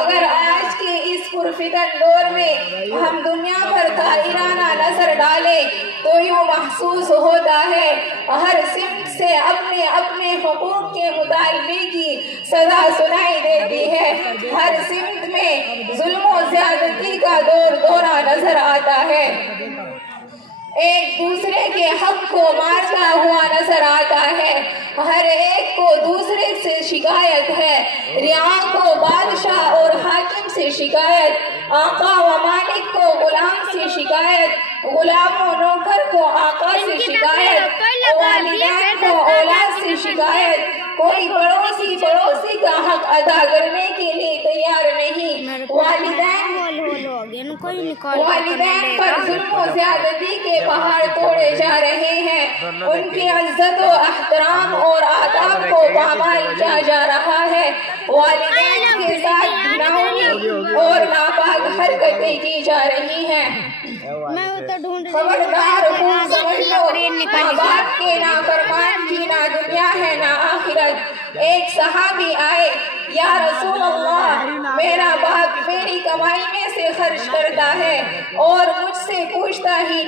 اگر آج کے اس پرفتن دور میں ہم دنیا پر طائرانہ نظر ڈالیں تو یوں محسوس ہوتا ہے ہر سمت سے اپنے اپنے حقوق کے مطالبے کی صدا سنائی دیتی ہے. ہر سمت میں ظلم و زیادتی کا دورہ نظر آتا ہے. ایک دوسرے کے حق کو مارتا ہوا نظر آتا ہے. ہر ایک کو دوسرے سے شکایت ہے. رعایا کو بادشاہ اور حاکم سے شکایت, آقا و مالک کو غلام سے شکایت, غلام و نوکر کو آقا سے شکایت, والدین کو اولاد سے شکایت. کوئی پڑوسی کا حق ادا کرنے کے لیے تیار نہیں. والدین پر ظلم و زیادتی کے پہاڑ توڑے جا رہے ہیں. ان کی عزت و احترام اور آداب کو پامال کیا جا رہا ہے. والدین کے ساتھ گناہی اور ناپاک حرکتیں کی جا رہی ہیں. خبردار خوب سمجھ لو, ماں باپ کے نافرمان کی نہ دنیا ہے نہ آخرت. ایک صحابی آئے, یا رسول اللہ, میرا باپ میری کمائی میں سے خرچ کرتا ہے اور مجھ سے پوچھتا ہی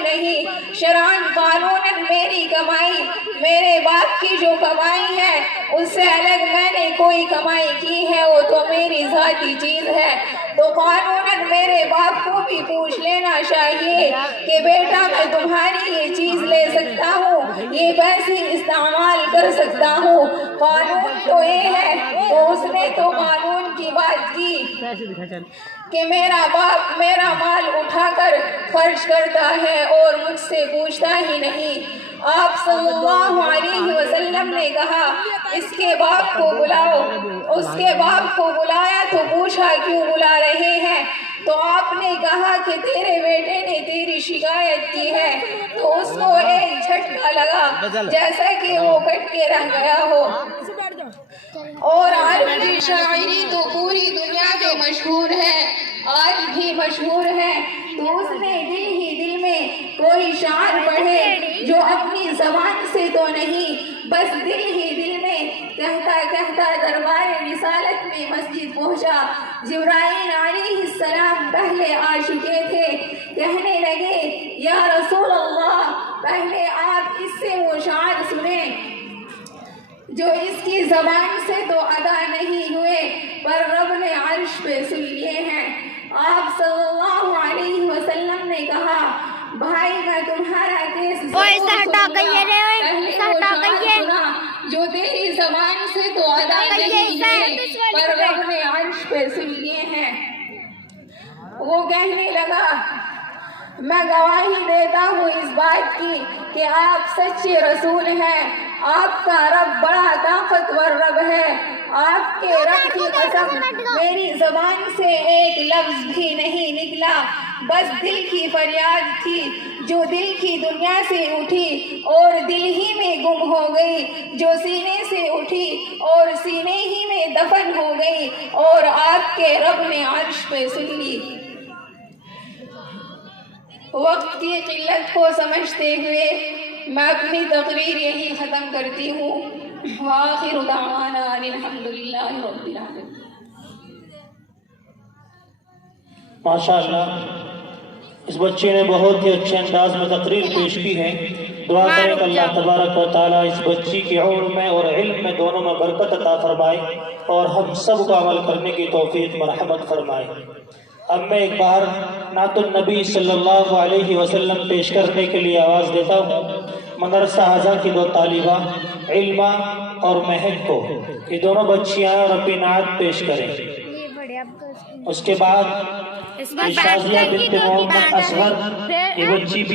نہیں. شرعاً قانوناً میری کمائی میرے باپ کی جو کمائی ہے اس سے الگ میں نے کوئی کمائی کی ہے وہ تو میری ذاتی چیز ہے. تو قانوناً میرے باپ کو بھی پوچھ لینا چاہیے کہ بیٹا میں تمہاری یہ چیز لے سکتا ہوں, یہ پیسے استعمال کر سکتا ہوں, قانون تو یہ ہے. تو اس نے تو قانون کی بات کی کہ میرا باپ میرا مال اٹھا کر خرچ کرتا ہے اور مجھ سے پوچھتا ہی نہیں. آپ صلی اللہ علیہ وسلم نے کہا اس کے باپ کو بلاؤ. اس کے باپ کو بلایا تو پوچھا کیوں بلا رہے ہیں؟ تو آپ نے کہا کہ تیرے بیٹے نے تیری شکایت کی ہے. تو اس کو ایک جھٹکا لگا جیسا کہ وہ کٹ کے رہ گیا ہو. اور عرب کی شاعری تو پوری دنیا میں مشہور ہے, آج بھی مشہور ہے. تو اس نے دل ہی دل میں کوئی شعر پڑھے جو اپنی زبان سے تو نہیں بس دل ہی دل میں کہتا کہتا دربار رسالت میں مسجد پہنچا. جبرائیل علیہ السلام پہلے آ چکے تھے. کہنے لگے یا رسول اللہ, پہلے آپ اس سے وہ شعر سنیں جو اس کی زبان سے تو ادا نہیں ہوئے پر رب نے عرش پہ سن لیے ہیں. آپ صلی اللہ علیہ وسلم نے کہا بھائی میں تمہارا کیس جو تیری زبان سے تو ادا نہیں ہوئے پر رب نے عرش پہ سن لیے ہیں. وہ کہنے لگا میں گواہی دیتا ہوں اس بات کی کہ آپ سچے رسول ہیں. آپ کا رب بڑا طاقتور رب ہے. آپ کے رب کی قسم میری زبان سے ایک لفظ بھی نہیں نکلا, بس دل کی فریاد تھی جو دل کی دنیا سے اٹھی اور دل ہی میں گم ہو گئی, جو سینے سے اٹھی اور سینے ہی میں دفن ہو گئی اور آپ کے رب نے عرش پہ سن لی. وقت کی قلت کو سمجھتے ہوئے میں اپنی تقریر یہی ختم کرتی ہوں. وآخر دعوانا ان الحمدللہ رب العالمین. ماشاءاللہ, اس بچے نے بہت ہی اچھے انداز میں تقریر پیش کی ہے. دعا کریں کہ اللہ تبارک و تعالیٰ اس بچی کی عمر میں اور علم میں دونوں میں برکت عطا فرمائے اور ہم سب کو عمل کرنے کی توفیق مرحمت فرمائے. اب میں ایک بار نعت النبی صلی اللہ علیہ وسلم پیش کرنے کے لیے آواز دیتا ہوں. مدرسہ اعزا کی دو طالبہ علمہ اور مہک کو, یہ دونوں بچیاں ربی نعت پیش کریں. اس کے بعد شازیہ بنت محمد اصغر, یہ بچی بھی